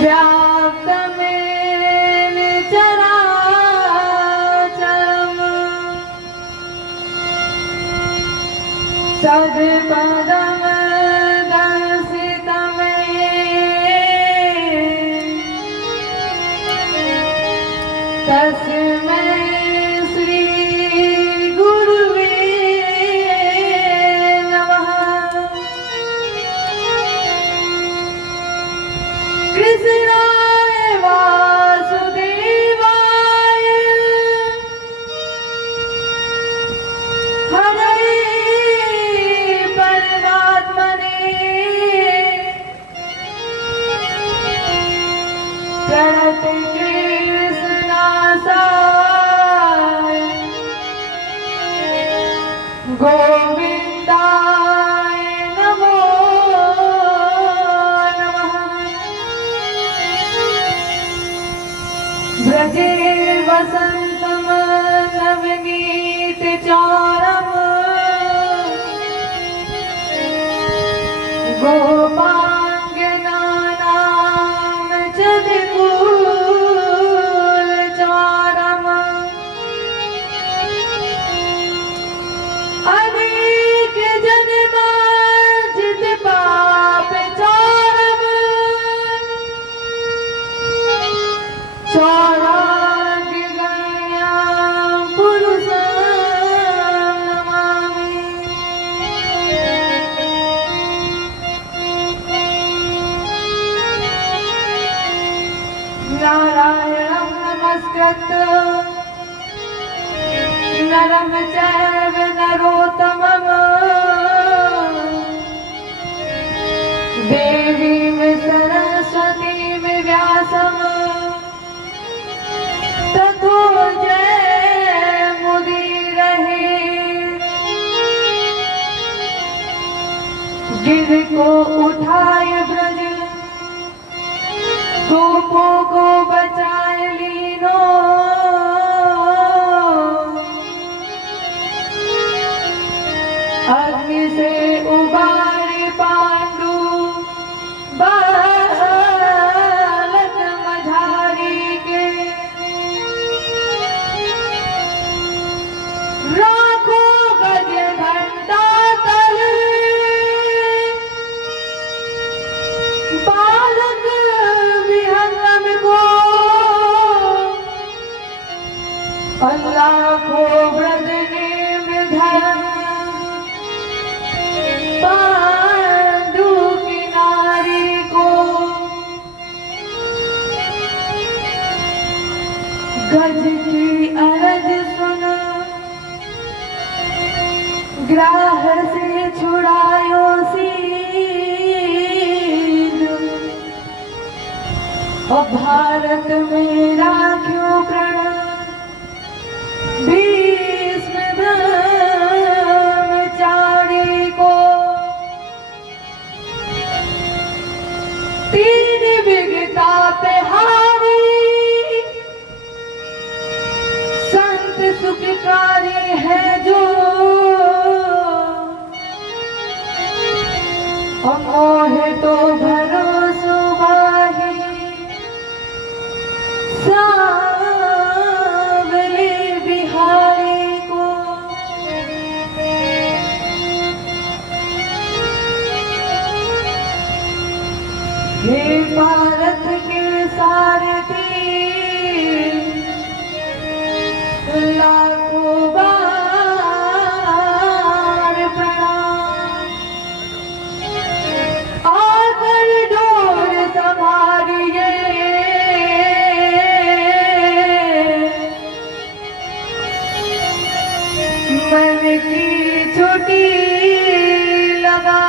व्याप्तमेन चराचरम् सद्पदम् दर्शितमे तस्मै श्री गुरुवे नमः। कृष्णाय वासुदेवाय हरे परमात्मने प्रणत कृष्णासाय गोविन्दाय नमो नमः। व्रजे वसन्तम् नवनीतचारम् गोपाङ्गनानां च विपुलचारम् अनेक जन्मार्जित पापचारम् चौराग्यगण्यां पुरुषं नमामि। नारायणं नमस्कृत्य नरं चैव नरोत्तमम् देवीं सरस्वतीं व्यासम् ततो जयमुदीरये। गिर को उठाय ब्रज गोपों को बचाए लीनो अग्नि से उबारे पांडु बालक मझारी के राखो गज घंटा तल बालक विहंगम को अल्लाह को व्रज नेम धर्म पांडु की नारी को गज की अरज सुन ग्राह से छुड़ायो सीध और भारत में राख्यो प्रण भीष्म ब्रह्मचारी को तीन विगता पे हारी संत सुखकारी है जो मोहे तो भरोसो बाही सांवले बिहारी को। हे भारत के सारथी लाखों बार प्रणाम। आकर डोर संभालिए मन की छुट्टी लगा।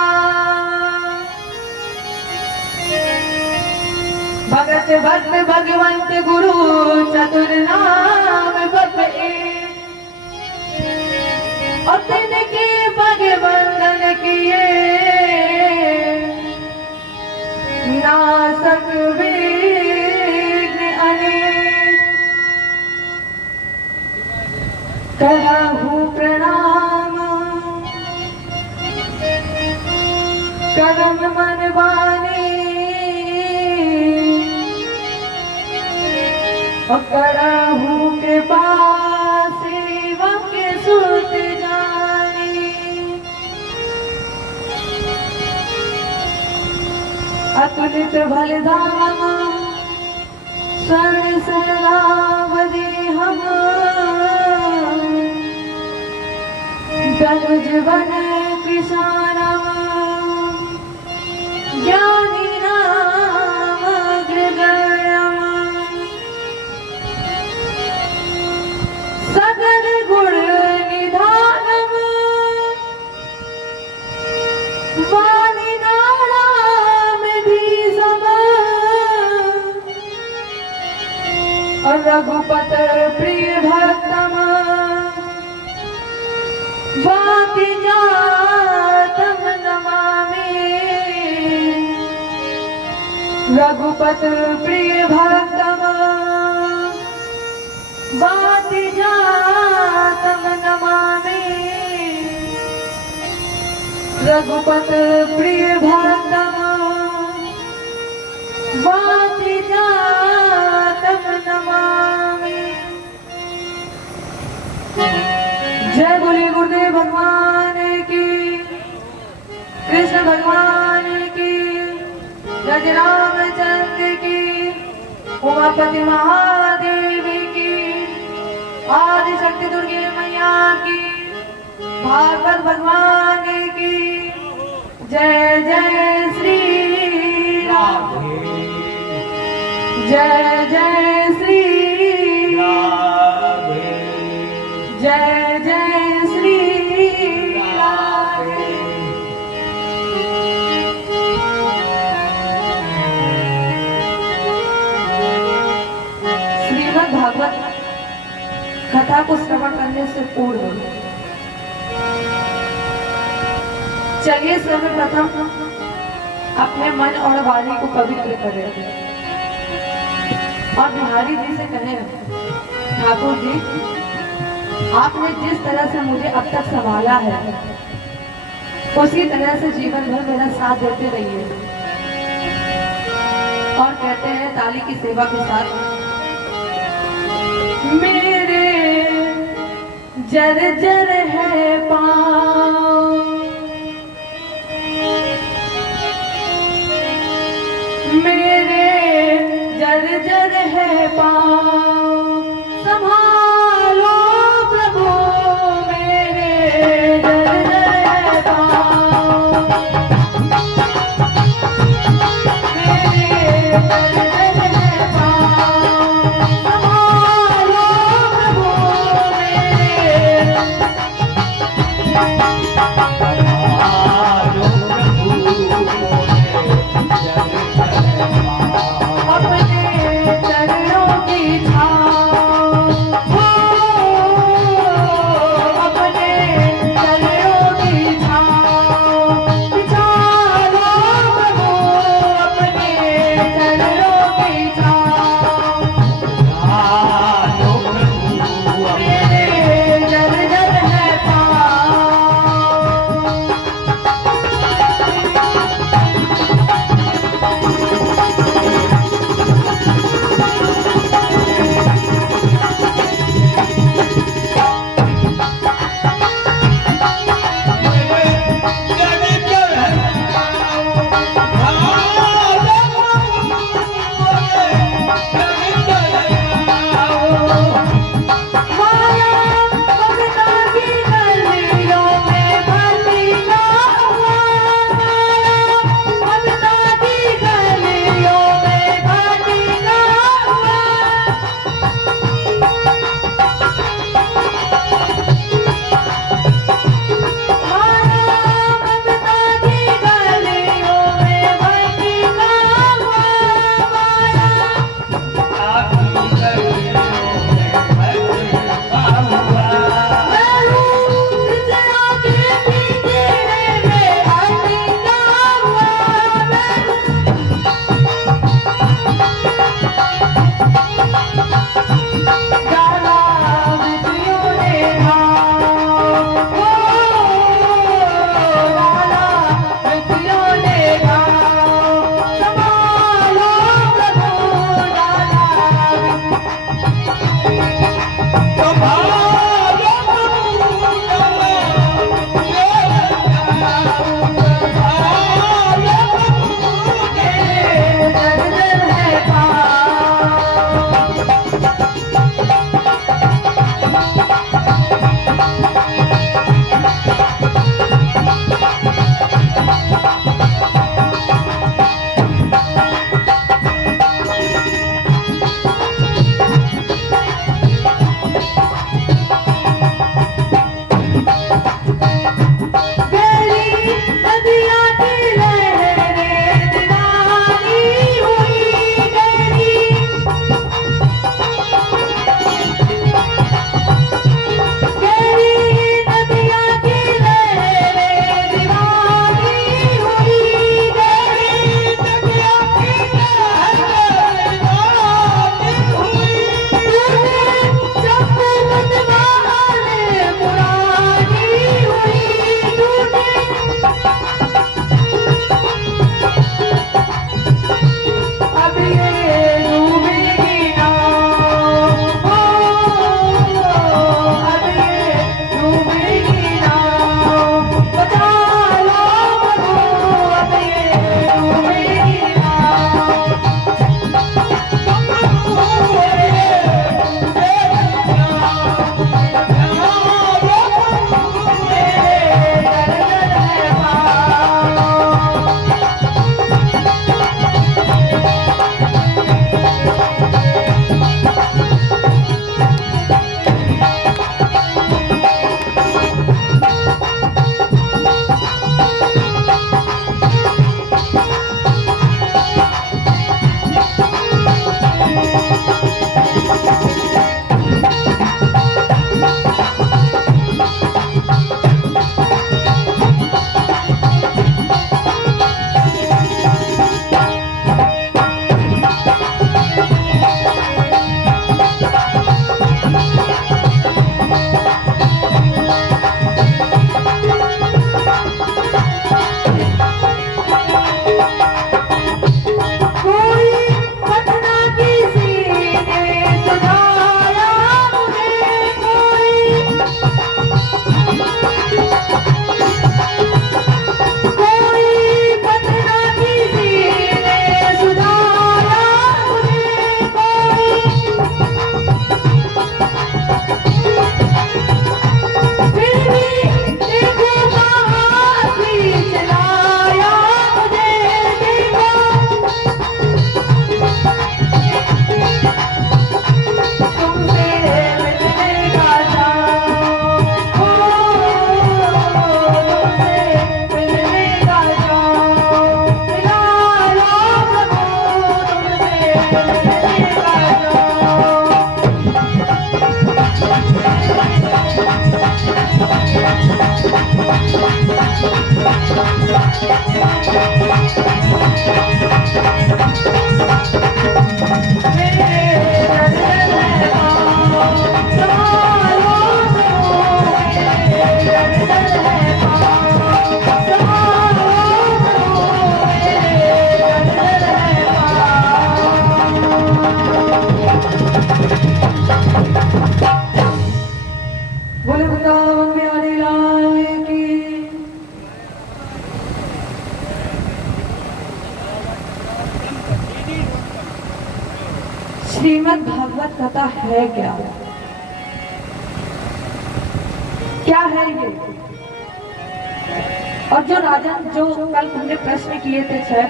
भगत भक्त भगवंत गुरु चतुर नाम बपे अपन के पग बंधन किए नासक विघ्न अनेक करहु प्रणाम। करम मन वाणी पकड़हु कृपा सेवक सुत जानी। अतुलित बलिदान स्वर्ण सलावदे हम, दनुज बन कृष्णम ज्ञानी नाम अग्रगण्यम। सकल गुण निधानम वाणी नाम धीसम। और रघुपत प्रिय भक्तम वाति जातम नमामि। रघुपत प्रिय भक्तम वाति जातम नमामि। रघुपत प्रिय भक्तम वाति जातम नमामि। जय बोले गुरुदेव भगवान की, कृष्ण भगवान की, जय रामचंद्र की, उमापति महादेव की, आदि शक्ति दुर्गे मैया की, भागवत भगवान की। जय जय श्री राम, जय जय श्री राम, जय जय श्री राम। श्रीमद् भागवत कथा को श्रवण करने से पूर्व चलिए सर्वप्रथम अपने मन और वाणी को पवित्र करें और बिहारी जी से कहें, ठाकुर जी आपने जिस तरह से मुझे अब तक संभाला है उसी तरह से जीवन भर मेरा साथ देते रहिए। और कहते हैं ताली की सेवा के साथ, मेरे जर्जर है पाँव, मेरे जर्जर है पाँव, संभालो प्रभु मेरे जर्जर है पाँव, मेरे जर्जर है पाँव, संभालो प्रभु मेरे। श्रीमद् भागवत कथा है क्या? क्या है ये? और जो राजन जो कल हमने प्रश्न किए थे 6,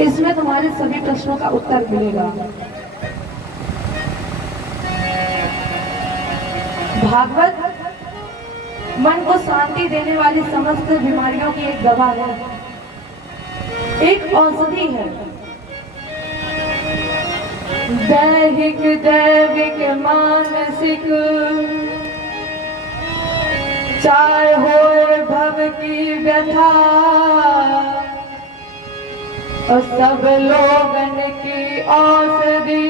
इसमें तुम्हारे सभी प्रश्नों का उत्तर मिलेगा। भागवत मन को शांति देने वाली समस्त बीमारियों की एक दवा है, एक औषधि है। दैहिक दैविक मानसिक चाहे हो भव की व्यथा और सब लोगन की औषधि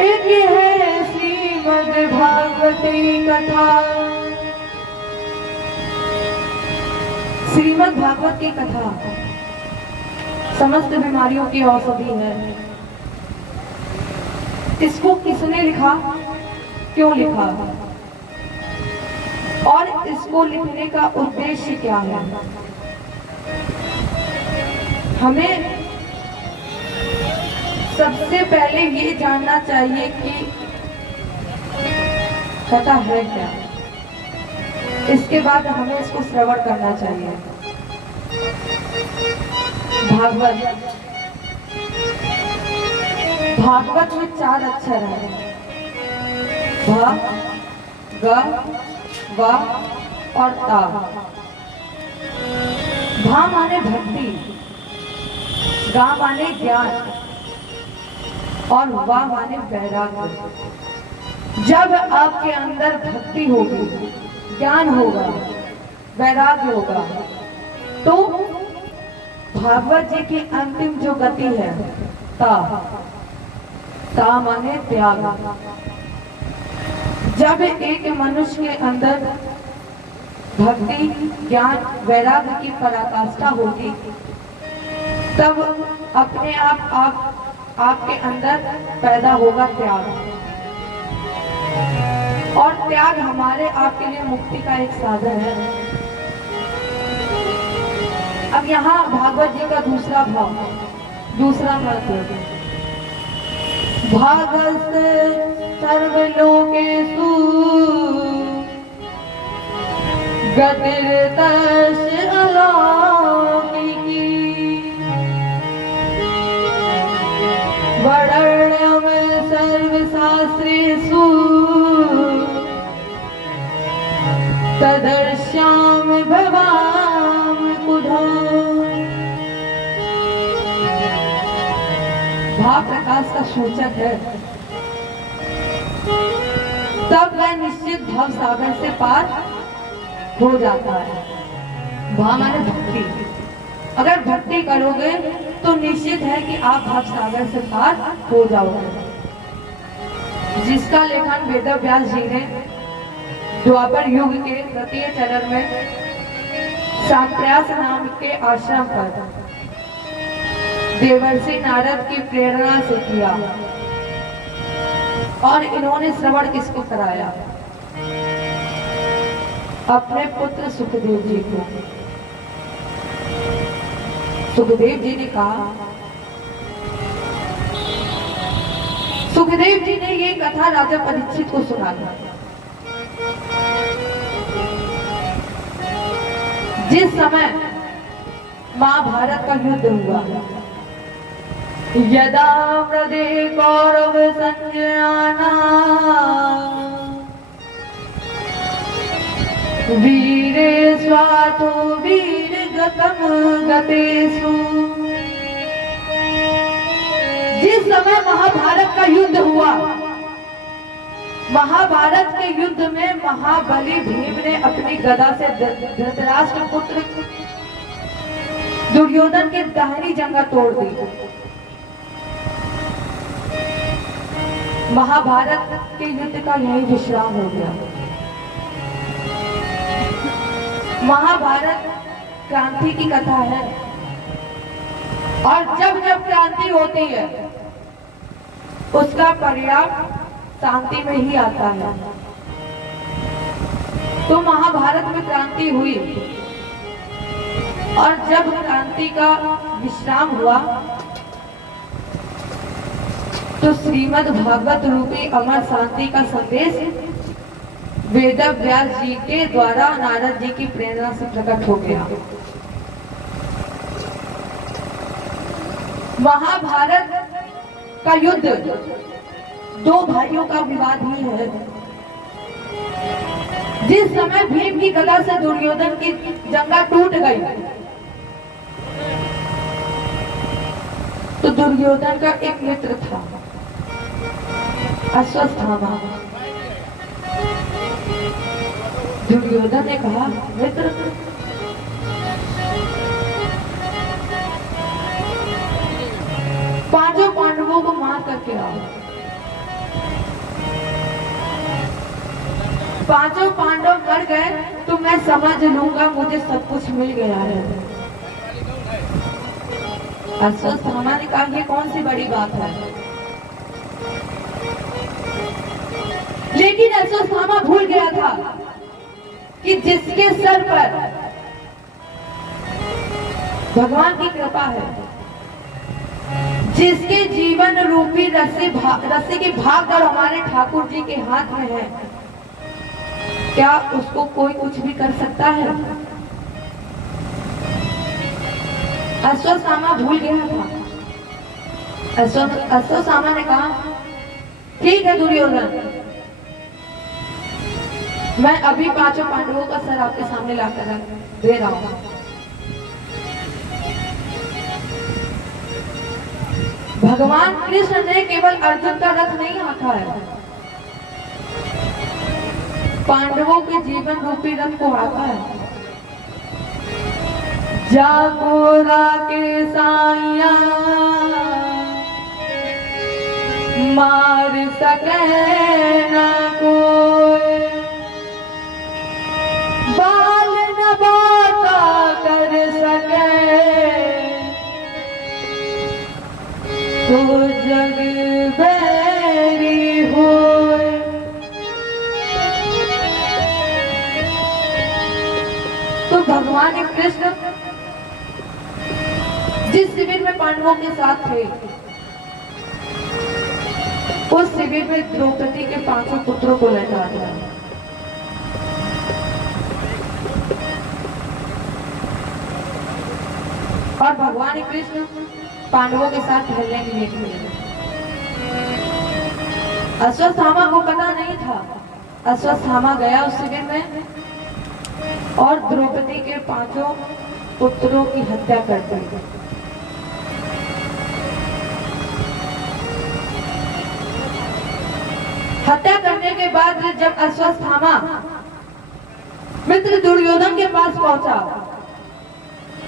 एक है श्रीमद् भागवती कथा। श्रीमद् भागवत की कथा समस्त बीमारियों की औषधि है। इसको किसने लिखा, क्यों लिखा और इसको लिखने का उद्देश्य क्या है? हमें सबसे पहले ये जानना चाहिए कि कथा है क्या। इसके बाद हमें इसको श्रवण करना चाहिए। भागवत में 4 अक्षर हैं, भ, ग, व और ता। भा माने भक्ति, गा माने ज्ञान और वा माने वैराग्य। जब आपके अंदर भक्ति होगी, ज्ञान होगा, वैराग्य होगा, तो भागवत जी की अंतिम जो गति है ता माने त्याग। जब एक मनुष्य के अंदर भक्ति ज्ञान वैराग्य की पराकाष्ठा होगी, तब अपने आपके अंदर पैदा होगा त्याग। और त्याग हमारे आपके लिए मुक्ति का एक साधन है। अब यहाँ भागवत जी का दूसरा भाव, दूसरा महत्व, भागवत सर्वलोकेषु गतिर्दश अलौकिकी वर्ण्यम सर्वशास्त्रेषु तदर्श्याम भवाम कुधा। भाव प्रकाश का सूचक है। तब वह निश्चित भव सागर से पार हो जाता है। भाव माने भक्ति। अगर भक्ति करोगे तो निश्चित है कि आप भव सागर से पार हो जाओगे। जिसका लेखन वेद व्यास जी ने द्वापर युग के तृतीय चरण में सांप्रयास नाम के आश्रम पर देवर्षि नारद की प्रेरणा से किया। और इन्होंने श्रवण किसको कराया? अपने पुत्र सुखदेव जी को। सुखदेव जी ने कहा, सुखदेव जी ने ये कथा राजा परीक्षित को सुनाई। जिस समय महाभारत का युद्ध हुआ, यदा मृदे कौरव संज्ञाना वीरे स्वातो वीर गतम गतेषु। जिस समय महाभारत का युद्ध हुआ, महाभारत के युद्ध में महाबली भीम ने अपनी गदा से धृतराष्ट्र पुत्र दुर्योधन की दाहिनी जंगा तोड़ दी। महाभारत के युद्ध का यही विश्राम हो गया। महाभारत क्रांति की कथा है और जब जब क्रांति होती है उसका परिणाम शांति में ही आता है। तो महाभारत में क्रांति हुई और जब क्रांति का विश्राम हुआ तो श्रीमद् भागवत रूपी अमर शांति का संदेश वेद व्यास जी के द्वारा नारद जी की प्रेरणा से प्रकट हो गया। महाभारत का युद्ध दो भाइयों का विवाद ही है। जिस समय भीम की गदा से दुर्योधन की जंगा टूट गई तो दुर्योधन का एक मित्र था अश्वत्थामा। दुर्योधन ने कहा, मित्र पांचों पांडवों को मार करके आओ। पांचों पांडव मर गए तो मैं समझ लूंगा मुझे सब कुछ मिल गया है। अश्वत्थामा ने कहा, ये कौन सी बड़ी बात है। लेकिन अश्वत्थामा भूल गया था कि जिसके सर पर भगवान की कृपा है, जिसके जीवन रूपी रस्सी की भागदौड़ हमारे ठाकुर जी के हाथ में है, क्या उसको कोई कुछ भी कर सकता है। अश्वत्थामा भूल गया था। अश्वत्थामा ने कहा, ठीक है दुर्योधन, मैं अभी पांचों पांडवों का सर आपके सामने लाकर दे रहा हूं। भगवान कृष्ण ने केवल अर्जुन का रथ नहीं हाँका है, पांडवों के जीवन रूपी रथ को हाँका है। जागोरा के साइया मार सके न कोई, बाल न बाता कर सके तो जग बैरी होए। तो भगवान कृष्ण जिस शिविर में पांडवों के साथ थे, उस शिविर में द्रौपदी के पांचों पुत्रों को लेकर आया। और भगवान कृष्ण पांडवों के साथ टहलने के लिए निकले। अश्वत्थामा को पता नहीं था। अश्वत्थामा गया उस शिविर में और द्रौपदी के पांचों पुत्रों की हत्या कर दी। हत्या करने के बाद जब अश्वत्थामा मित्र दुर्योधन के पास पहुंचा,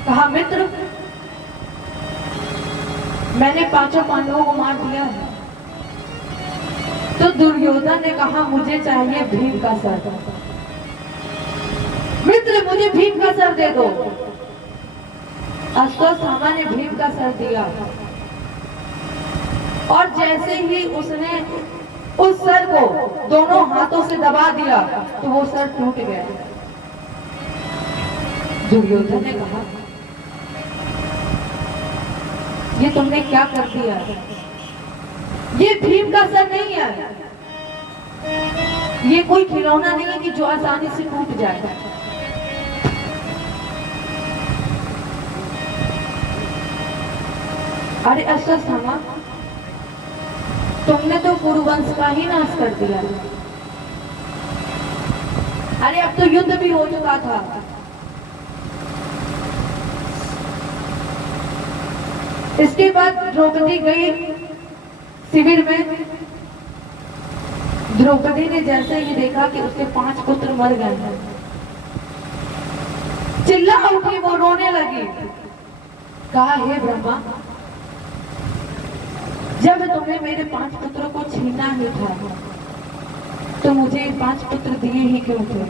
कहा, मित्र मैंने पांचों पांडवों को मार दिया है। तो दुर्योधन ने कहा, मुझे चाहिए भीम का सर। मित्र मुझे भीम का सर दे दो। अश्वत्थामा ने भीम का सर दिया और जैसे ही उसने उस सर को दोनों हाथों से दबा दिया तो वो सर टूट गया। दुर्योधन ने कहा, ये तुमने क्या कर दिया। ये भीम का सर नहीं है, ये कोई खिलौना नहीं है कि जो आसानी से टूट जाए। अरे अश्वत्थामा, तुमने तो कुरुवंश का ही नाश कर दिया। अरे अब तो युद्ध भी हो चुका था। इसके बाद द्रौपदी गई शिविर में, द्रौपदी ने जैसे ही देखा कि उसके 5 पुत्र मर गए हैं, चिल्ला उठी, वो रोने लगी। कहा, हे ब्रह्मा, जब तुम्हें मेरे 5 पुत्रों को छीना ही था तो मुझे 5 पुत्र दिए ही क्यों थे?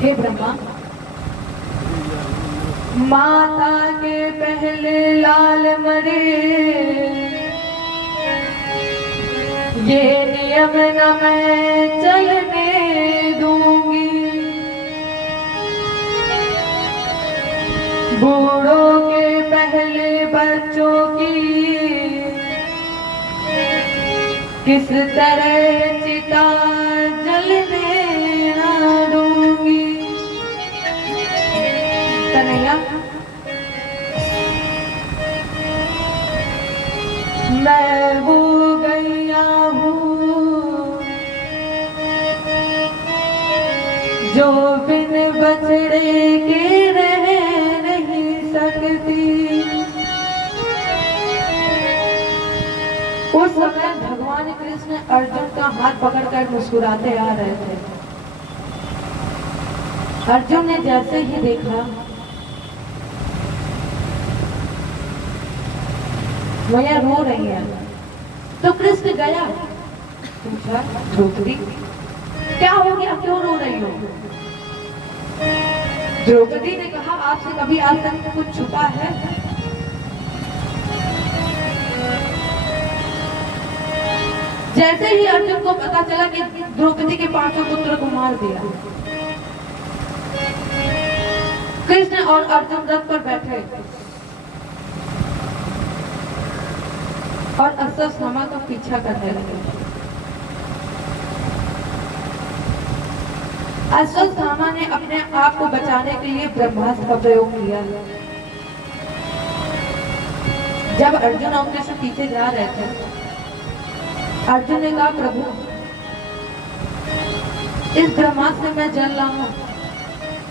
हे ब्रह्मा, माता के पहले लाल मरे, ये नियम न मैं चलने दूंगी। बूढ़ों के पहले बच्चों की किस तरह चिता जलने ना दूंगी। कन्हैया, मैं वो गैया हूँ जो बिन बछड़े के रह नहीं सकती। उस समय भगवान कृष्ण अर्जुन का हाथ पकड़कर मुस्कुराते आ रहे थे। अर्जुन ने जैसे ही देखा मैया रो रही है, तो कृष्ण गया, पूछा, द्रौपदी क्या हो गया, क्यों रो रही हो? द्रौपदी ने कहा, आपसे कभी आज तक कुछ छुपा है? जैसे ही अर्जुन को पता चला कि द्रौपदी के 5 पुत्रों को मार दिया, कृष्ण और अर्जुन रथ पर बैठे और अश्वत्थामा का पीछा करने लगे। अश्वत्थामा ने अपने आप को बचाने के लिए ब्रह्मास्त्र का प्रयोग किया। जब अर्जुन और कृष्ण पीछे जा रहे थे, अर्जुन ने कहा, प्रभु इस ब्रह्मास्त्र में मैं जल रहा हूं,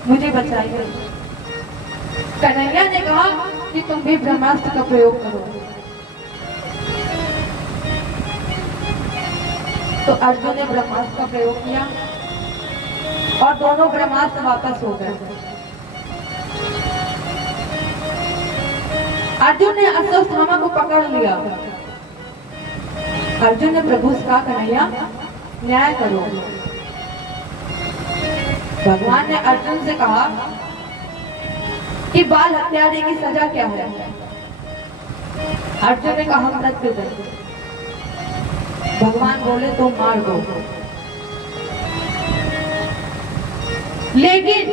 मुझे बचाइए। कन्हैया ने कहा कि तुम भी ब्रह्मास्त्र का प्रयोग करो। तो अर्जुन ने ब्रह्मास्त्र का प्रयोग किया और दोनों ब्रह्मास्त्र वापस हो गए। अर्जुन ने अश्वत्थामा को पकड़ लिया। अर्जुन ने प्रभु से कहा, कन्हैया न्याय करो। भगवान ने अर्जुन से कहा कि बाल हत्यारे की सजा क्या है? अर्जुन ने कहा, मृत्यु दंड। भगवान बोले, तो मार दो, लेकिन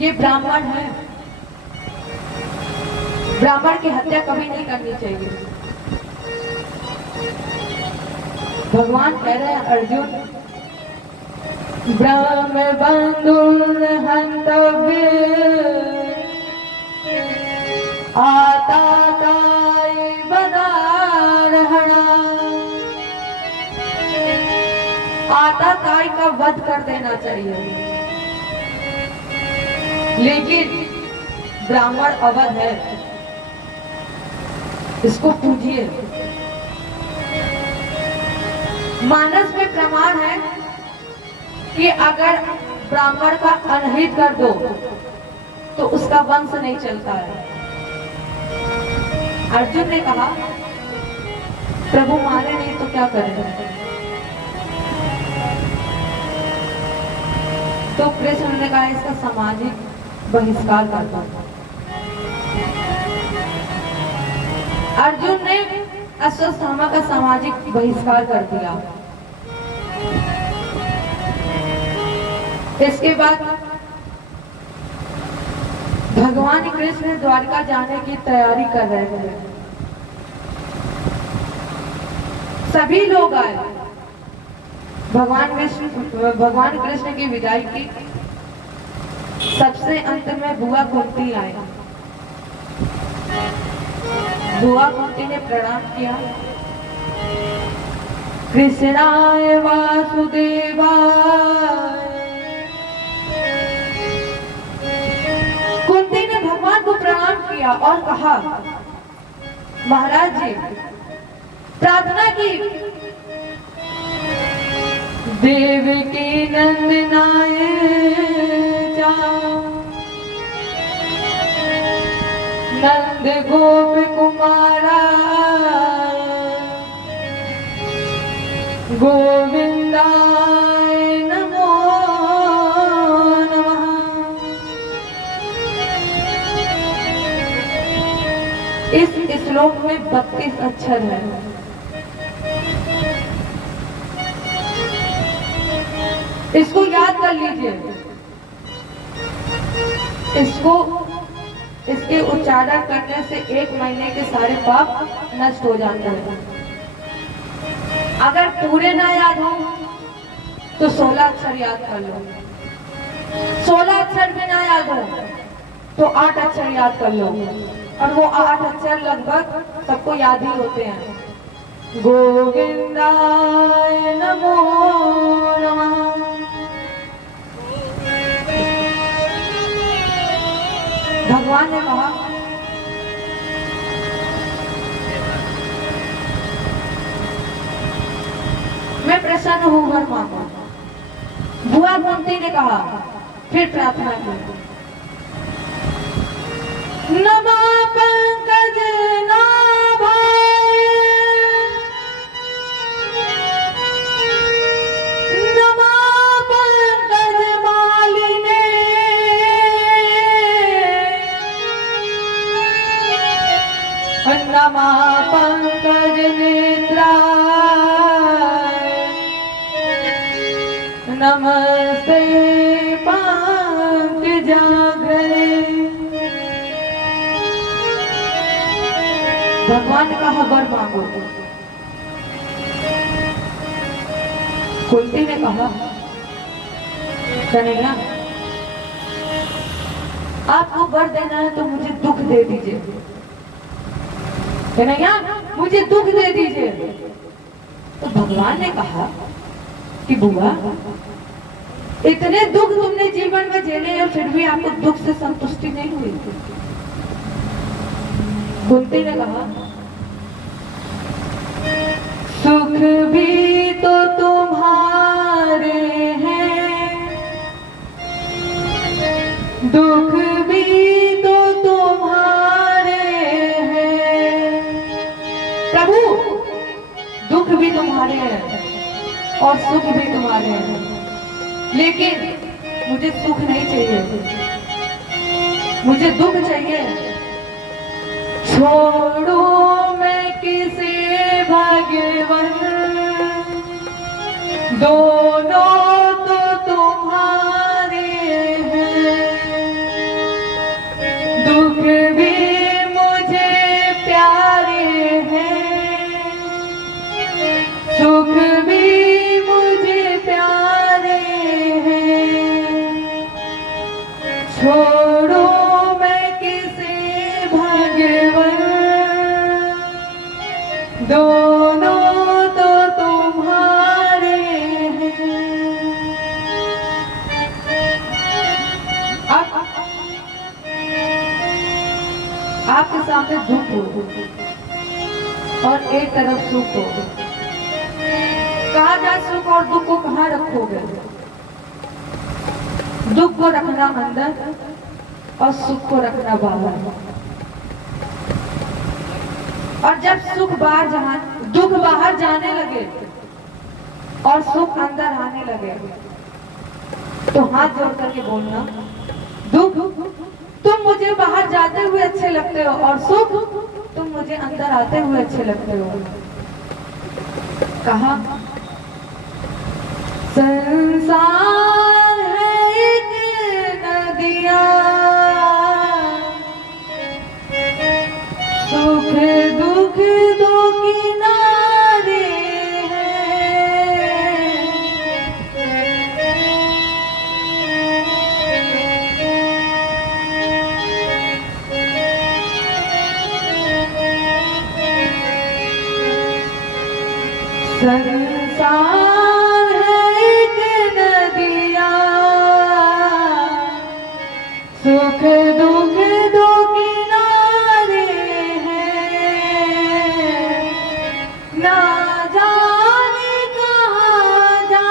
ये ब्राह्मण है, ब्राह्मण की हत्या कभी नहीं करनी चाहिए। भगवान कह रहे हैं, अर्जुन ब्रह्म बंधुर हंतव्य आता ताई बदारहणा। आता ताई का वध कर देना चाहिए, लेकिन ब्राह्मण अवध है, इसको पूजिए। मानस में प्रमाण है कि अगर ब्राह्मण का अनहित कर दो तो उसका वंश नहीं चलता है। अर्जुन ने कहा, प्रभु मारे नहीं तो क्या करें? तो कृष्ण ने कहा, इसका सामाजिक बहिष्कार कर दो। अर्जुन ने अश्वत्थामा का सामाजिक बहिष्कार कर दिया। इसके बाद भगवान कृष्ण द्वारका जाने की तैयारी कर रहे थे। सभी लोग आए, भगवान कृष्ण की विदाई की। सबसे अंत में बुआ कुंती आई। बुआ कुंती ने प्रणाम किया, कृष्णाय वासुदेवाय। कुंती ने भगवान को प्रणाम किया और कहा, महाराज जी प्रार्थना की देवकी नंदनाए जा, नंद गोप कुमारा गोविंदाय नमो नमः। इस श्लोक में 32 अक्षर है। इसको याद कर लीजिए। इसके उच्चारण करने से 1 महीने के सारे पाप नष्ट हो जाते हैं। अगर पूरे ना याद हो तो 16 अक्षर याद कर लो। 16 अक्षर भी ना याद हो तो 8 अक्षर याद कर लो, और वो 8 अक्षर लगभग सबको याद ही होते हैं। गोविंदाय नमो नमः। भगवान ने कहा मैं प्रसन्न हूँ, वर मांगो। बुआ कुंती ने कहा फिर प्रार्थना की। नमा पंकज नाभाय, नमा पंकज मालिने, नमा पंकज नेत्राय, नमस्ते पंकजाग्रे। भगवान का वर मांगो। कुंती ने कहा कन्हैया आपको वर देना है तो मुझे दुख दे दीजिए। कन्हैया मुझे दुख दे दीजिए। तो भगवान ने कहा कि बुआ इतने दुख तुमने जीवन में झेले हैं, फिर भी आपको दुख से संतुष्टि नहीं हुई। कुंती ने कहा सुख भी तो तुम्हारे हैं, दुख भी तो तुम्हारे हैं। प्रभु दुख भी तुम्हारे हैं और सुख भी तुम्हारे हैं, लेकिन मुझे सुख नहीं चाहिए, मुझे दुख चाहिए। छोड़ो मैं किसे भगवन, दोनों तो तुम्हारे हैं। दुख भी मुझे प्यारे हैं, सुख भी मुझे प्यारे हैं। छोड़ो दोनों तो तुम्हारे हैं। आपके सामने दुख हो और एक तरफ सुख हो, कहा जाए सुख और दुख को कहाँ रखोगे? दुख को रखना अंदर और सुख को रखना बाहर। और जब दुख बाहर जाने लगे और सुख अंदर आने लगे तो हाथ जोड़ करके बोलना, दुख तुम मुझे बाहर जाते हुए अच्छे लगते हो और सुख तुम मुझे अंदर आते हुए अच्छे लगते हो। कहा संसार है एक नदिया, सुख दुख दो किनारे हैं। संसार है एक नदिया, सुख दुख दो किनारे हैं। ना जाने कहाँ जा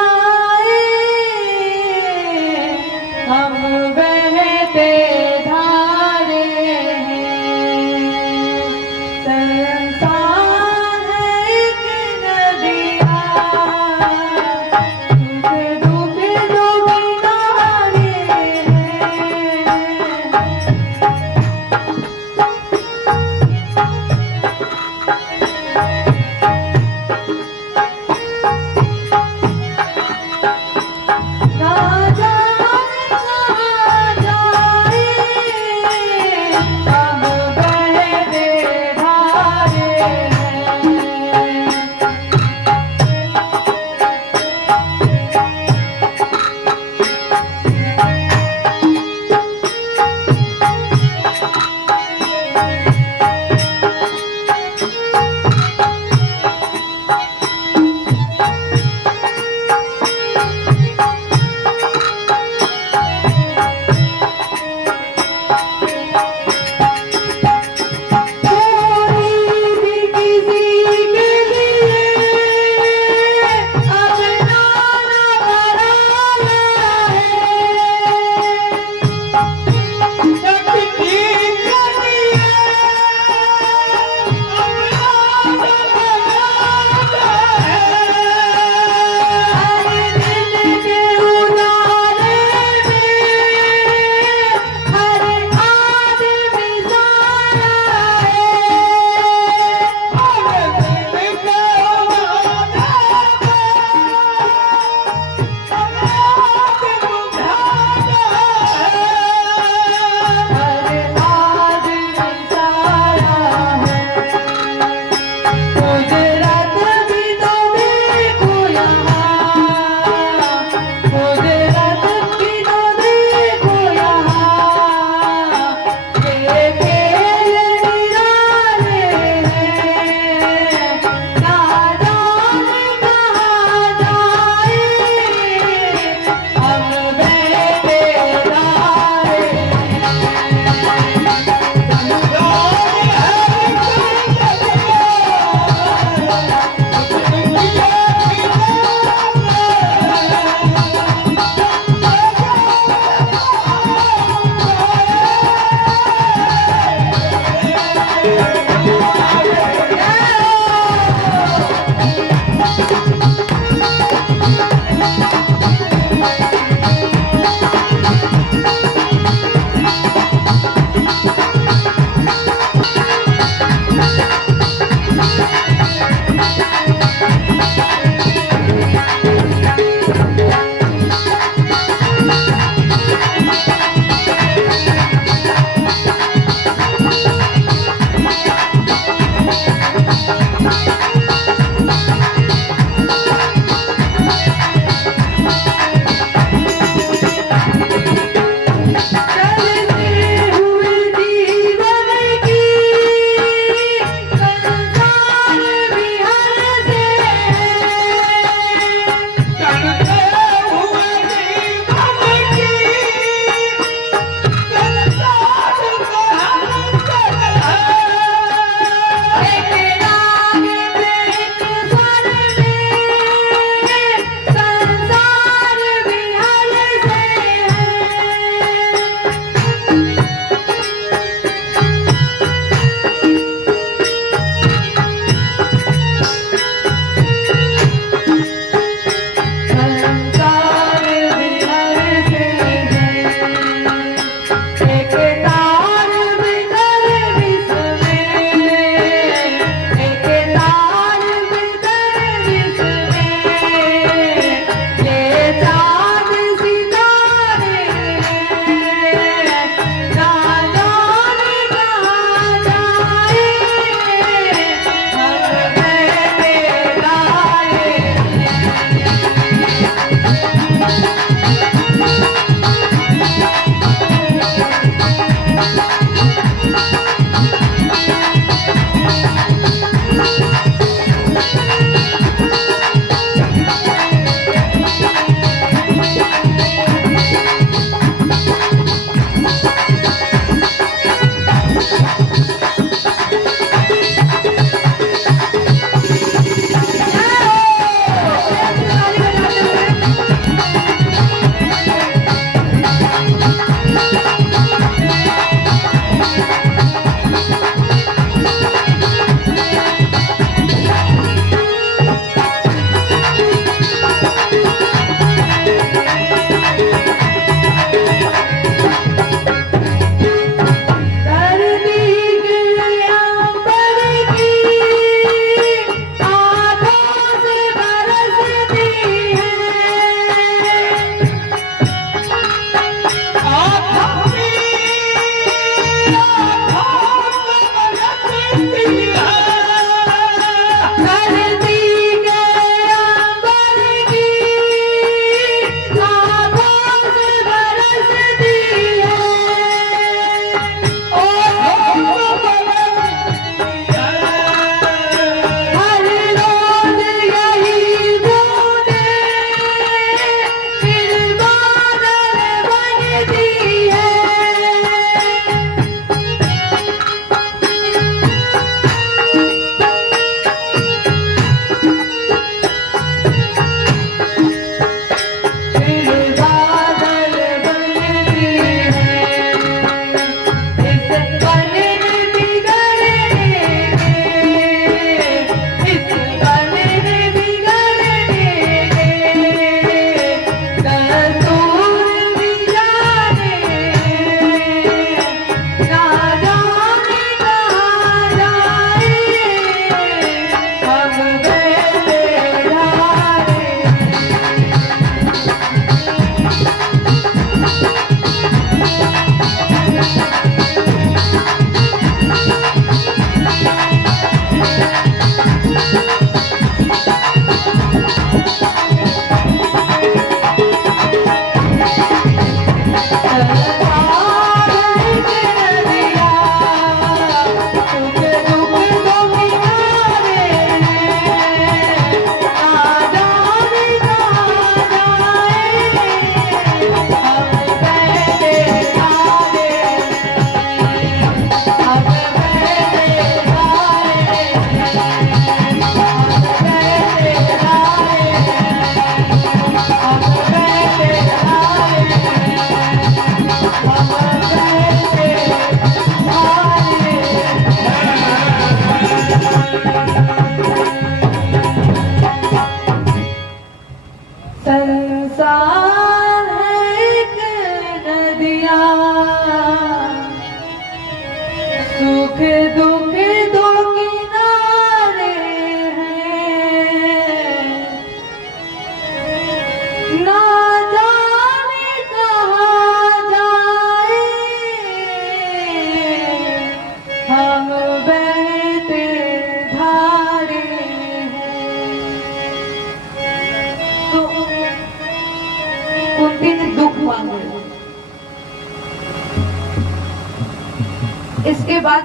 इसके बाद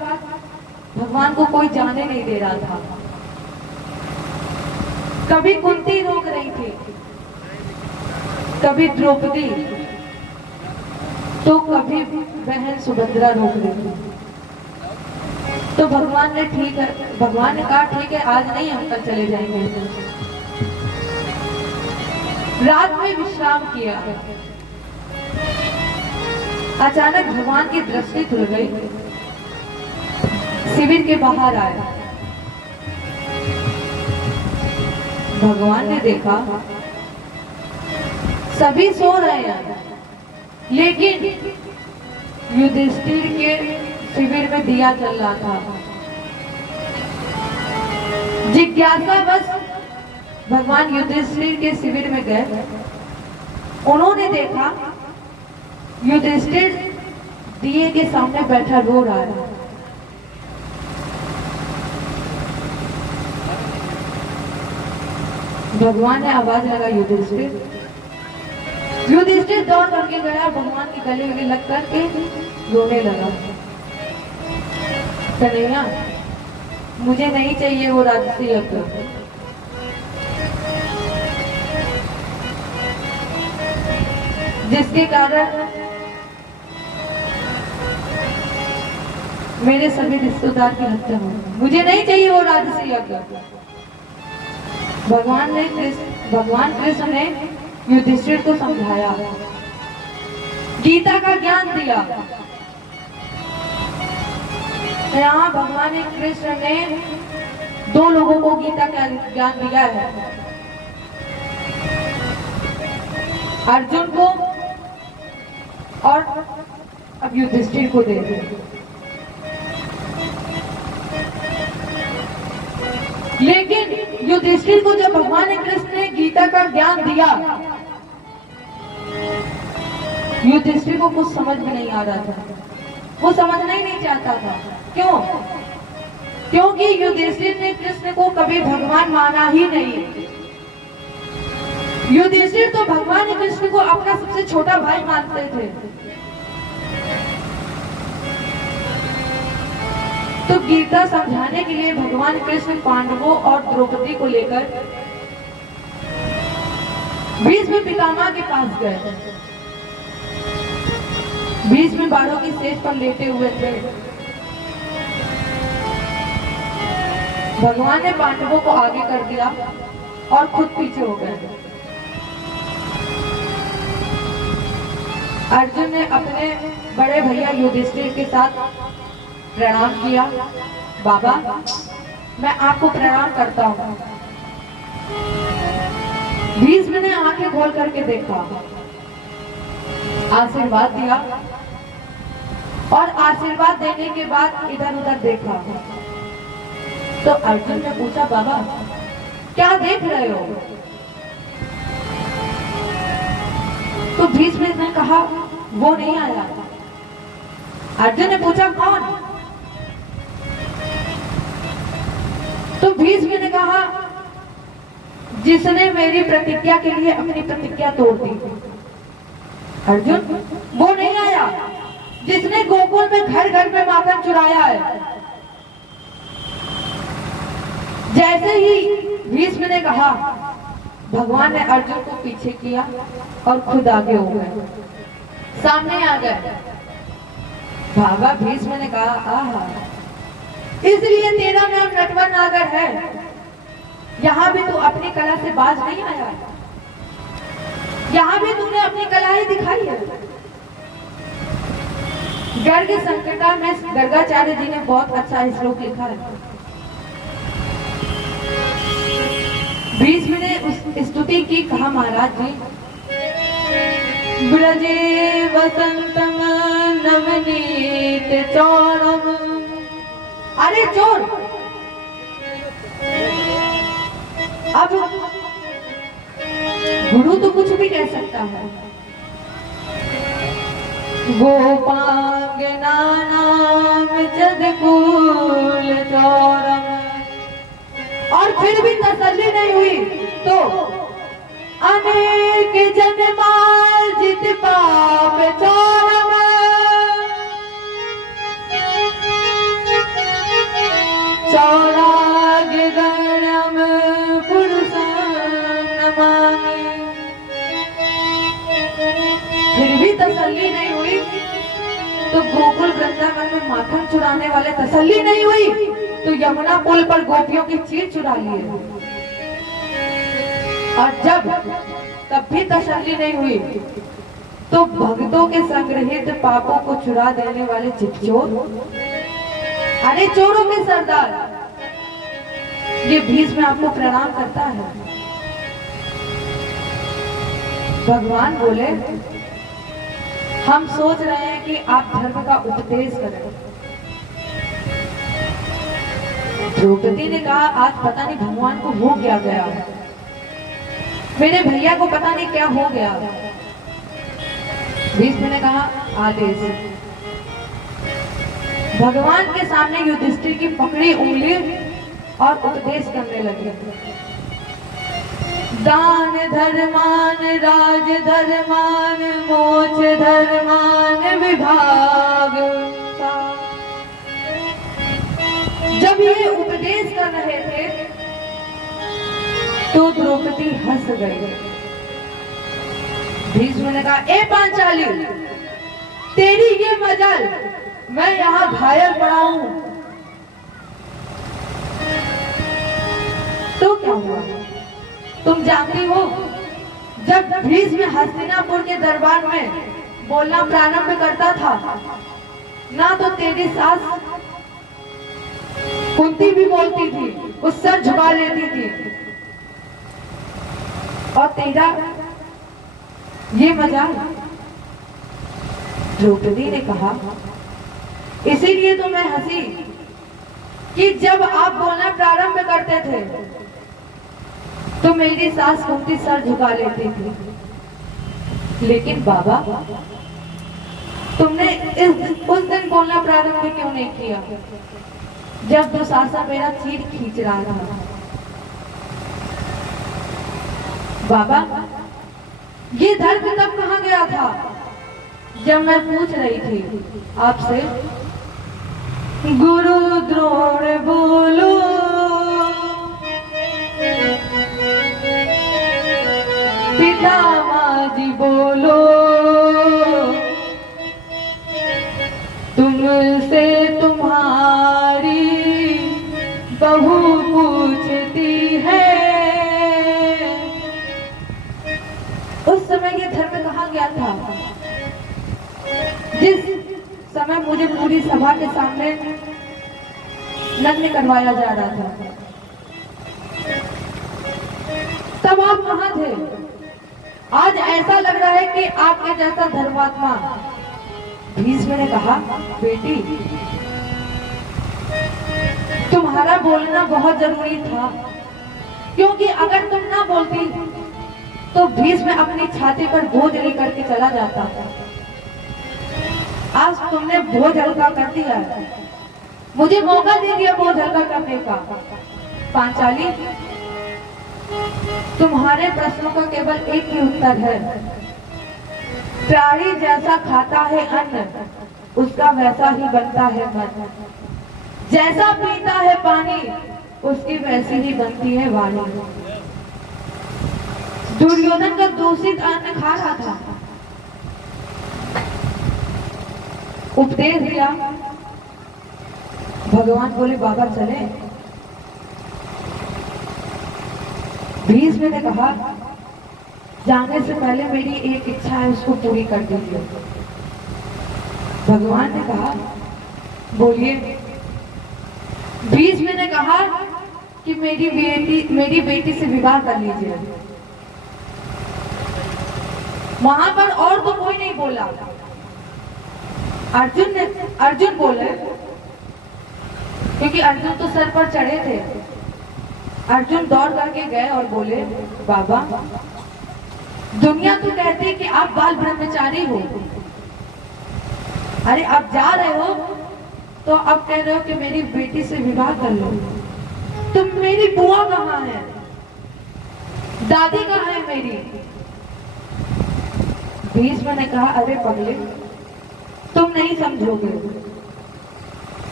भगवान को कोई जाने नहीं दे रहा था। कभी कुंती रोक रही थी, कभी द्रौपदी, तो कभी बहन सुभद्रा रोक रही थी। तो भगवान ने कहा ठीक है, आज नहीं, हम कल चले जाएंगे। रात में विश्राम किया। अचानक भगवान की दृष्टि खुल गई, शिविर के बाहर आए। भगवान ने देखा सभी सो रहे हैं, लेकिन युधिष्ठिर के शिविर में दिया जल रहा था। जिज्ञासावश भगवान युधिष्ठिर के शिविर में गए। उन्होंने देखा युधिष्ठिर दिए के सामने बैठा रो रहा है। भगवान ने आवाज लगा, युधिष्ठिर। युधिष्ठिर दौड़ करके गया, भगवान के गले में लग करके रोने लगा। कन्हैया, मुझे नहीं चाहिए वो राजसी यज्ञ, जिसके कारण मेरे सभी रिश्तेदार की हत्या हो। मुझे नहीं चाहिए वो राजसी यज्ञ। भगवान कृष्ण ने युधिष्ठिर को समझाया, गीता का ज्ञान दिया। यहाँ भगवान कृष्ण ने दो लोगों को गीता का ज्ञान दिया है, अर्जुन को और अब युधिष्ठिर को दे दिया। लेकिन युधिष्ठिर को जब भगवान कृष्ण ने गीता का ज्ञान दिया, युधिष्ठिर को कुछ समझ में नहीं आ रहा था। वो समझना ही नहीं चाहता था। क्यों? क्योंकि युधिष्ठिर ने कृष्ण को कभी भगवान माना ही नहीं। युधिष्ठिर तो भगवान कृष्ण को अपना सबसे छोटा भाई मानते थे। तो गीता समझाने के लिए भगवान कृष्ण पांडवों और द्रौपदी को लेकर भीष्म पितामह के पास गए। भीष्म बाणों की सेज पर लेटे हुए थे। भगवान ने पांडवों को आगे कर दिया और खुद पीछे हो गए। अर्जुन ने अपने बड़े भैया युधिष्ठिर के साथ प्रणाम किया। बाबा, मैं आपको प्रणाम करता हूँ। भीष्म ने आंखें खोल करके देखा, आशीर्वाद दिया और आशीर्वाद देने के बाद इधर उधर देखा। तो अर्जुन ने पूछा, बाबा क्या देख रहे हो? तो भीष्म ने कहा, वो नहीं आया। अर्जुन ने पूछा, कौन? तो भीष्म ने कहा, जिसने मेरी प्रतिज्ञा के लिए अपनी प्रतिज्ञा तोड़ दी। अर्जुन, वो नहीं आया जिसने गोकुल में घर घर में माखन चुराया है। जैसे ही भीष्म ने कहा, भगवान ने अर्जुन को पीछे किया और खुद आगे हो गए, सामने आ गए। बाबा भीष्म ने कहा, आहा, इसलिए तेरा नाम नटवर नागर है। यहाँ भी तू अपनी कला से बाज नहीं आया। यहाँ भी तूने अपनी कला ही दिखाई है। गर्ग संकटा में गर्गाचार्य जी ने बहुत अच्छा श्लोक लिखा है। भीष्म ने उस स्तुति की, कहा, महाराज जी, ब्रजे वसंतम नवनीत चौरम। अरे चोर, अब गुरु तो कुछ भी कह सकता है। गोपांगना नाम जदकुल चौरम। और फिर भी तसल्ली नहीं हुई तो अनेक जन्मार्जित पाप चौरम। तसल्ली नहीं हुई तो गोकुल वृंदावन में माखन चुराने वाले तसल्ली नहीं हुई तो यमुना पुल पर गोपियों की चीर चुरा लिए। और जब तब भी तसल्ली नहीं हुई तो भक्तों के संग्रहित पापों को चुरा देने वाले चिपचोर, अरे चोरों के सरदार, ये भीष्म आपको प्रणाम करता है। भगवान बोले, हम सोच रहे हैं कि आप धर्म का उपदेश करें। द्रौपदी ने कहा, आज पता नहीं भगवान को हो क्या गया, मेरे भैया को पता नहीं क्या हो गया। भीष्म ने कहा, आदेश। भगवान के सामने युधिष्ठिर की पकड़ी उंगली और उपदेश करने लगे। दान धर्मान राज धर्मान मोक्ष धर्मान विभाग। जब ये उपदेश कर रहे थे तो द्रौपदी हंस गई। भीष्म ने कहा, ए पांचाली, तेरी ये मजाल, मैं यहाँ घायल पड़ा हूं तो क्या हुआ? तुम जानती हो, जब भीष्म हस्तिनापुर के दरबार में बोलना प्रारंभ करता था ना तो तेरी सास कुंती भी बोलती थी, वो सर झुका लेती थी, और तेरा ये मजाल। द्रौपदी ने कहा, इसीलिए तो मैं हंसी कि जब आप बोलना प्रारंभ करते थे तो मेरी सास कुंती सर झुका लेती थी, लेकिन बाबा तुमने उस दिन बोलना प्रारंभ क्यों नहीं किया जब दुशासन मेरा चीर खींच रहा था? बाबा, ये धर्म तब कहाँ गया था जब मैं पूछ रही थी आपसे, गुरु द्रोण बोलो, पितामह जी बोलो, तुमसे तुम्हारी बहू पूछती है। उस समय ये धर्म कहाँ गया था जिस समय मुझे पूरी सभा के सामने नग्न करवाया जा रहा था? तब आप कहाँ थे? आज ऐसा लग रहा है कि आपके जैसा धर्मात्मा। भीष्म ने कहा, बेटी, तुम्हारा बोलना बहुत जरूरी था, क्योंकि अगर तुम ना बोलती तो भीष्म अपनी छाती पर बोझ लेकर के चला जाता। आज तुमने बोझ हल्का कर दिया, मुझे मौका दे दिया बोझ हल्का करने का। पांचाली, तुम्हारे प्रश्नों का केवल एक ही उत्तर है, प्राणी जैसा खाता है अन्न, उसका वैसा ही बनता है मन, जैसा पीता है पानी, उसकी वैसी ही बनती है वाणी। दुर्योधन का दूषित अन्न खा रहा था, उपदेश दिया। भगवान बोले, बाबा चले। भीष्म ने कहा, जाने से पहले मेरी एक इच्छा है, उसको पूरी कर दीजिए। भगवान ने कहा, बोलिए। भीष्म ने कहा कि मेरी बेटी से विवाह कर लीजिए। वहां पर और तो कोई नहीं बोला। अर्जुन बोले, क्योंकि अर्जुन तो सर पर चढ़े थे। अर्जुन दौड़ करके गए और बोले, बाबा, दुनिया तो कहती है कि आप बाल ब्रह्मचारी हो, अरे आप जा रहे हो तो अब कह रहे हो कि मेरी बेटी से विवाह कर लो। तुम, मेरी बुआ कहाँ है, दादी कहाँ है मेरी? भीष्म ने कहा, अरे पगले, तुम नहीं समझोगे।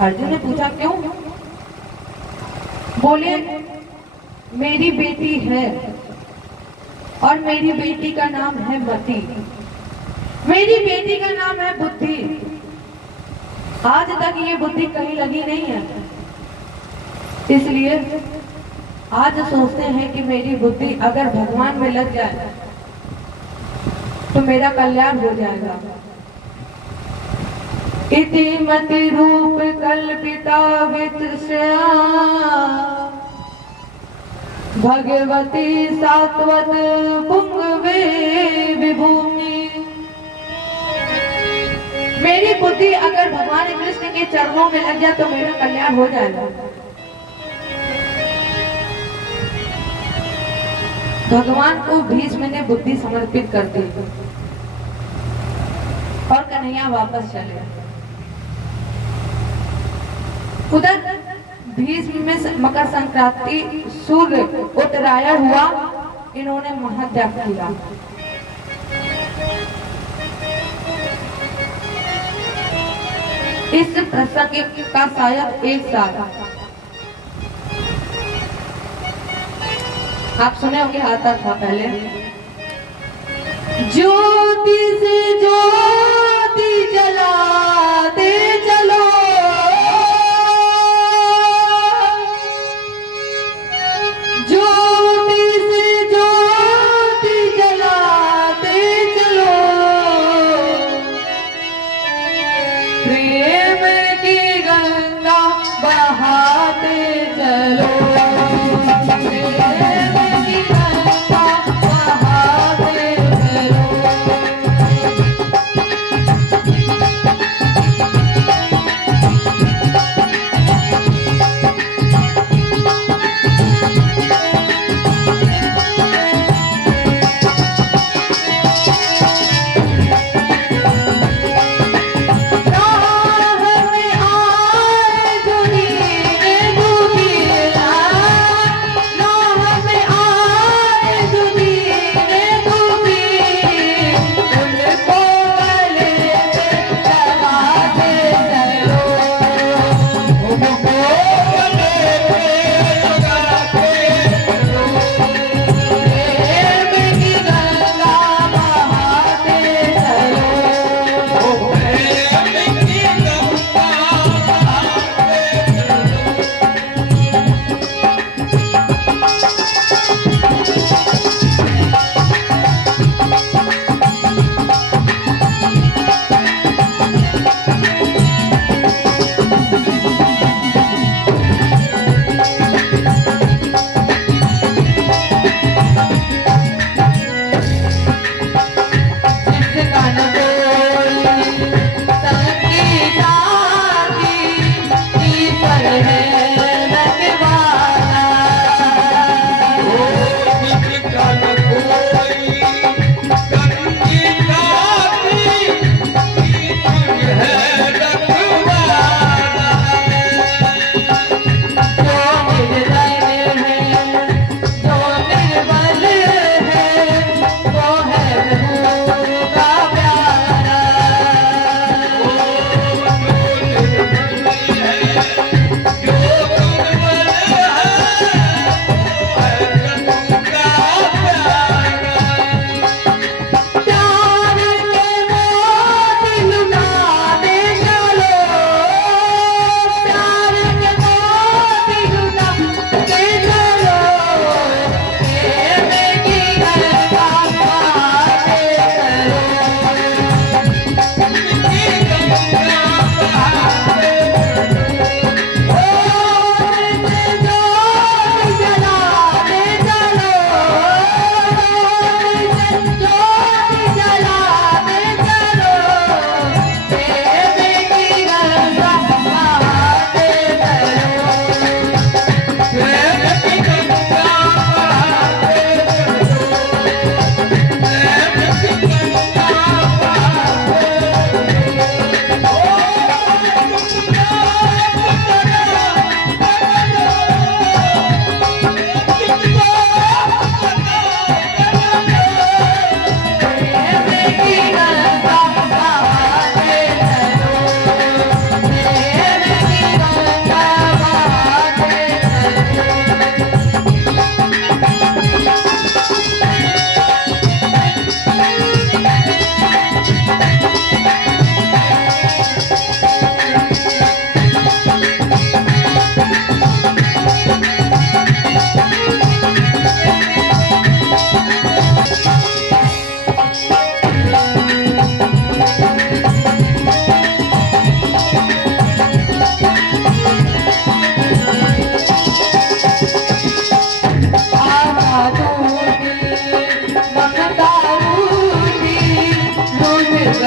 अर्जुन ने पूछा, क्यों? बोले, मेरी बेटी है और मेरी बेटी का नाम है मति। मेरी बेटी का नाम है बुद्धि। आज तक ये बुद्धि कहीं लगी नहीं है, इसलिए आज सोचते हैं कि मेरी बुद्धि अगर भगवान में लग जाए तो मेरा कल्याण हो जाएगा। इति मति रूप कल्पिता वितृष्णा भगवती सात्वत पुंगवे विभूमि। मेरी बुद्धि अगर भगवान कृष्ण के चरणों में लग जाए तो मेरा कल्याण हो जाएगा। भगवान को भीष्म ने बुद्धि समर्पित कर दी और कन्हैया वापस चले। उधर भीष्म में मकर संक्रांति सूर्य उत्तरायण हुआ, इन्होंने महात्याग किया। इस प्रसंग का शायद 1 साल आप सुने होंगे, आता था पहले। ज्योति से ज्योति जलाते चलो, ज्योति से ज्योति जलाते चलो, प्रेम की गंगा बहाते चलो, प्रेम की गंगा बहाते चलो।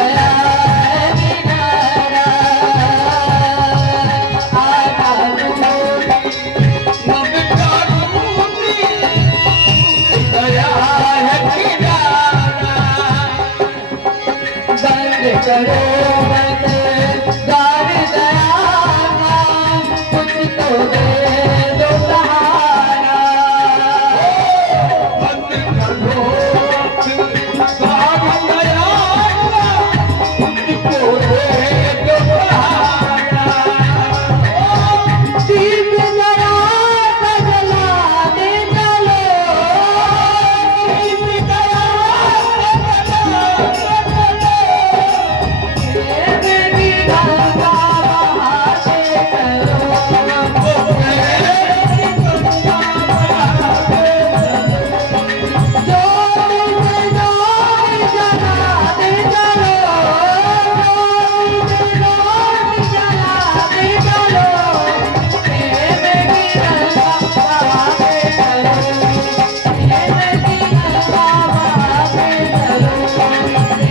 गया किनारा, आजाद नब का टूटी गया है किनारा, बंद करो बंद गार दयाना, कुछ तो दे दो सहारा। बंद करो साग गया तुझको दे दो सहारा। दीप जला कर जला दे चलो, दीप जला कर जला दे चलो,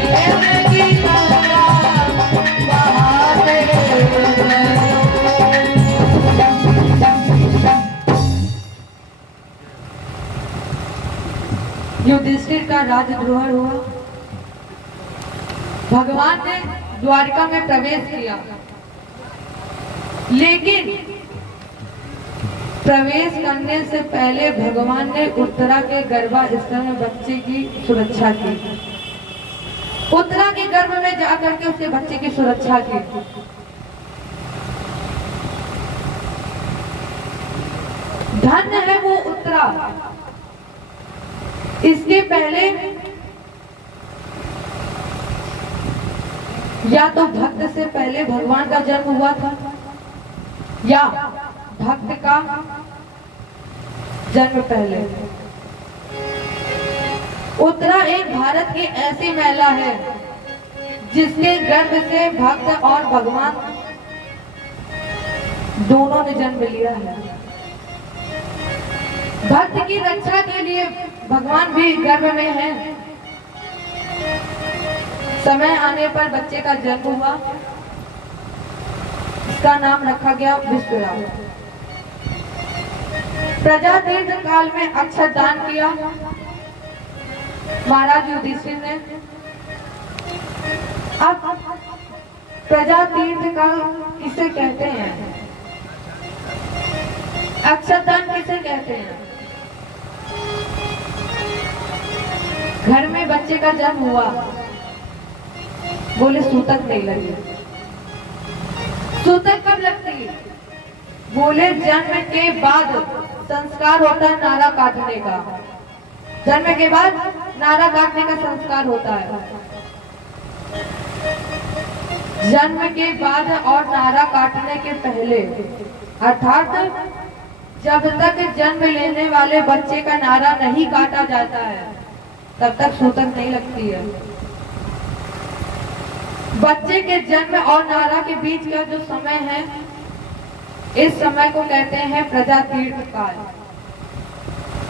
ये मेरी गंगा बहाते चलो, युधिष्ठिर का राजद्रोह हुआ। भगवान ने द्वारिका में प्रवेश किया, लेकिन प्रवेश करने से पहले भगवान ने उत्तरा के गर्भावस्था में बच्चे की सुरक्षा की। उत्तरा के गर्भ में जाकर के उसके बच्चे की सुरक्षा की। धन्य है वो उत्तरा। इसके पहले या तो भक्त से पहले भगवान का जन्म हुआ था, या भक्त का जन्म पहले। उत्तरा एक भारत की ऐसी महिला है जिसके गर्भ से भक्त और भगवान दोनों ने जन्म लिया है। भक्त की रक्षा के लिए भगवान भी गर्भ में है। समय आने पर बच्चे का जन्म हुआ, इसका नाम रखा गया विश्वराम। प्रजा तीर्थ काल में अक्षरदान किया महाराज युधिष्ठिर ने। अब प्रजा तीर्थ काल किसे कहते हैं? अक्षरदान किसे कहते हैं? घर में बच्चे का जन्म हुआ, बोले सूतक नहीं लगी। सूतक कब लगती? बोले जन्म के बाद संस्कार होता है नारा काटने का। जन्म के बाद नारा काटने का संस्कार होता है। जन्म के बाद और नारा काटने के पहले, अर्थात जब तक जन्म लेने वाले बच्चे का नारा नहीं काटा जाता है तब तक सूतक नहीं लगती है। बच्चे के जन्म और नारा के बीच का जो समय है, इस समय को कहते हैं प्रजा तीर्थ काल।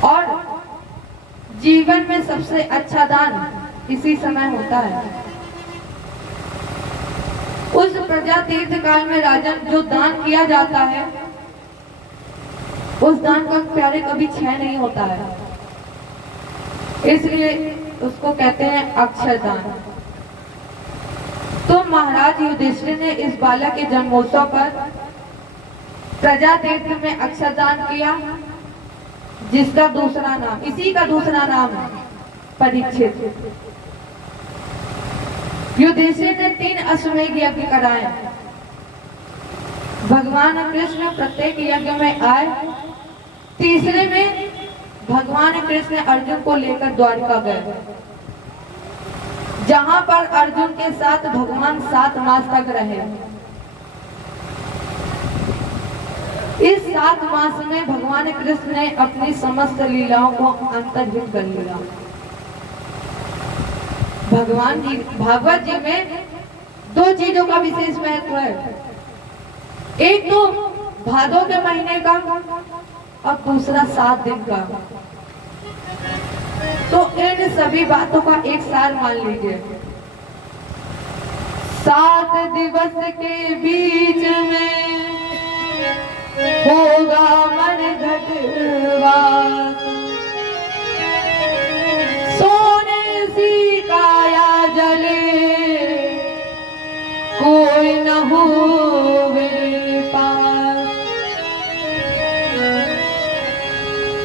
और जीवन में सबसे अच्छा दान इसी समय होता है। उस प्रजा तीर्थ काल में राजन जो दान किया जाता है, उस दान का प्यारे कभी क्षय नहीं होता है, इसलिए उसको कहते हैं अक्षरदान। तो महाराज युधिष्ठिर ने इस बालक के जन्मोत्सव पर प्रजा तीर्थ में अक्षरदान किया, जिसका दूसरा नाम, इसी का दूसरा नाम है परीक्षित। युधिष्ठिर ने 3 अश्वमेध यज्ञ कराए। भगवान कृष्ण प्रत्येक यज्ञ में आए। तीसरे में भगवान कृष्ण अर्जुन को लेकर द्वारिका गए, जहां पर अर्जुन के साथ भगवान 7 मास तक रहे। इस 7 मास में भगवान कृष्ण ने अपनी समस्त लीलाओं को अंतर्हित कर लिया। भगवान जी भागवत जी में 2 चीजों का विशेष महत्व है। एक तो भादों के महीने का और दूसरा 7 दिन का। तो इन सभी बातों का एक सार मान लीजिए। 7 दिवस के बीच में होगा मन घटवास, सोने सी काया जले कोई न होवे पास।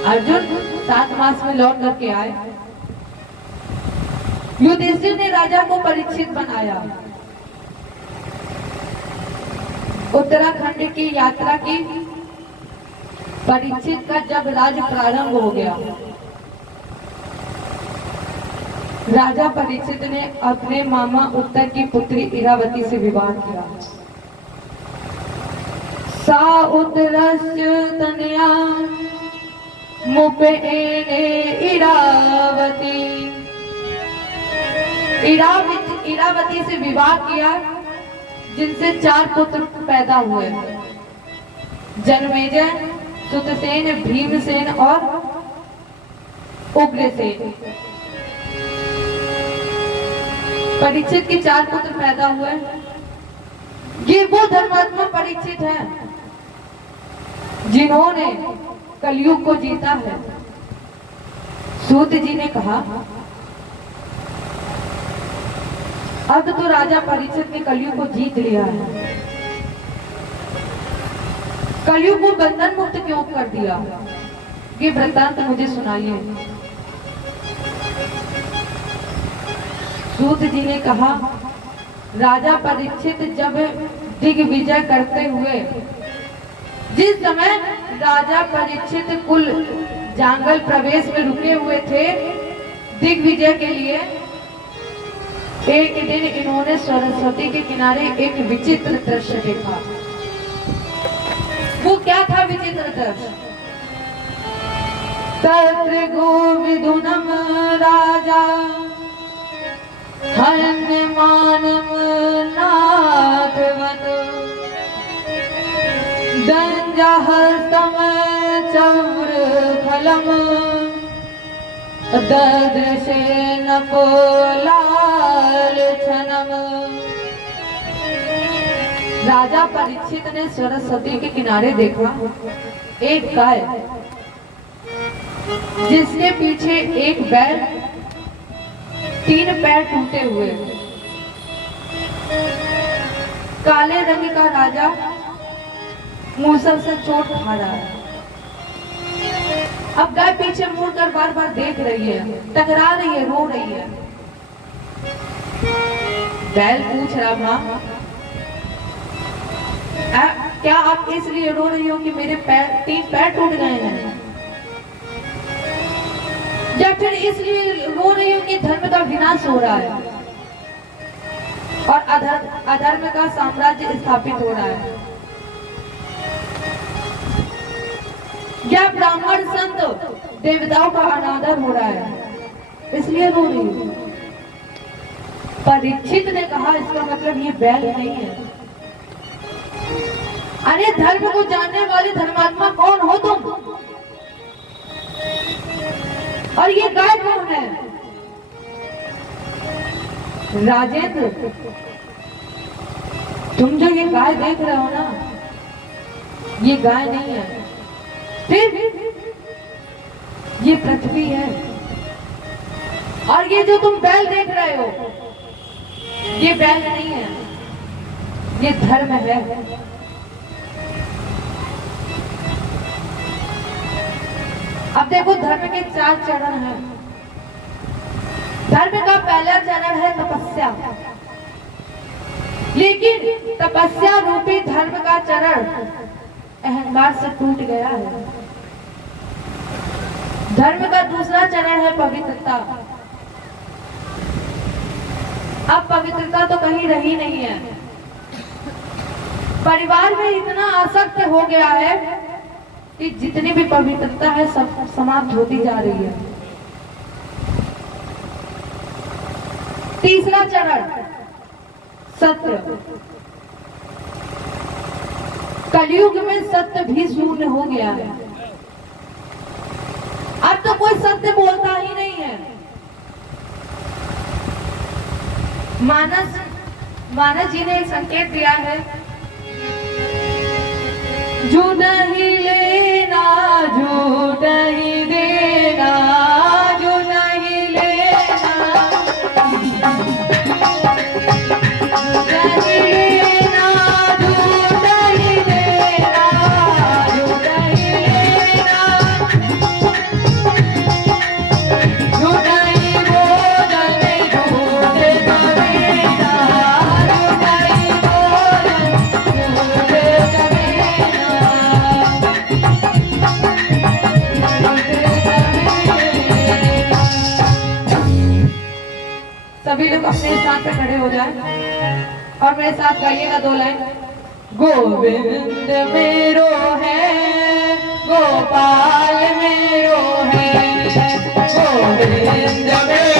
अर्जुन 7 मास में लौट करके आए। युधिष्ठिर ने राजा को परीक्षित बनाया। उत्तराखंड की यात्रा की। परीक्षित का जब राज प्रारंभ हो गया, राजा परीक्षित ने अपने मामा उत्तर की पुत्री इरावती से विवाह किया। सा उत्तरस्य तनया मुपेने इरावती। इरावती से विवाह किया, जिनसे 4 पुत्र पैदा हुए, जनमेजय, सुतसेन, भीमसेन और उग्रसेन। परीक्षित के 4 पुत्र पैदा हुए। ये वो धर्मात्मा परीक्षित है जिन्होंने कलयुग को जीता है। सूत जी ने कहा, अब तो राजा परीक्षित ने कलयुग को जीत लिया है, कलयुग को बंधन मुक्त क्यों कर दिया? ये वृत्तांत मुझे सुनाइए। सूत जी ने कहा, राजा परीक्षित जब दिग्विजय करते हुए, जिस समय राजा परीक्षित कुल जांगल प्रवेश में रुके हुए थे दिग्विजय के लिए, एक दिन इन्होंने सरस्वती के किनारे एक विचित्र दृश्य देखा। वो क्या था विचित्र दृश्य? तत्र गोविदुनम राजा हन्यमानम नाथवत दंजहस्तम चव्रफलम ददृशे नकोलालछनम। राजा परीक्षित ने सरस्वती के किनारे देखा एक गाय, जिसके पीछे एक बैल, 3 पैर टूटे हुए। काले रंग का राजा मूसल से चोट खा रहा है। अब गाय पीछे मुड़कर बार बार देख रही है, टकरा रही है, रो रही है। बैल पूछ रहा, माँ क्या आप इसलिए रो रही हो कि मेरे 3 पैर टूट गए हैं, या फिर इसलिए रो रही हो कि धर्म का विनाश हो रहा है और अधर्म का साम्राज्य स्थापित हो रहा है, या ब्राह्मण संत देवताओं का अनादर हो रहा है, इसलिए रो रही हूँ? परीक्षित ने कहा, इसका मतलब ये बैल नहीं है। अरे धर्म को जानने वाले धर्मात्मा कौन हो तुम? और ये गाय कौन है? राजेंद्र, तुम जो ये गाय देख रहे हो ना, ये गाय नहीं है, फिर ये पृथ्वी है। और ये जो तुम बैल देख रहे हो, ये बैल नहीं है, ये धर्म है। अब देखो, धर्म के 4 चरण हैं। धर्म का पहला चरण है तपस्या, लेकिन तपस्या रूपी धर्म का चरण अहंकार से टूट गया है। धर्म का दूसरा चरण है पवित्रता। अब पवित्रता तो कहीं रही नहीं है। परिवार में इतना आसक्त हो गया है कि जितनी भी पवित्रता है सब समाप्त होती जा रही है। तीसरा चरण सत्य। कलयुग में सत्य भी शून्य हो गया है। अब तो कोई सत्य बोलता ही नहीं है। मानस मानस जी ने एक संकेत दिया है, झूठ ही लेना झूठ ही देना, झूठ ही लेना झूठ ही लेना, झूठ ही देना, झूठ ही लेना, झूठ ही भोजन झूठ जमेना, झूठ ही भोजन झूठ जमेना, सभी लोग अपने स्थान पे खड़े हो जाएं और मेरे साथ गाइएगा 2 लाइन। गोविंद मेरो है, गोपाल मेरो है, गोविंद मेरो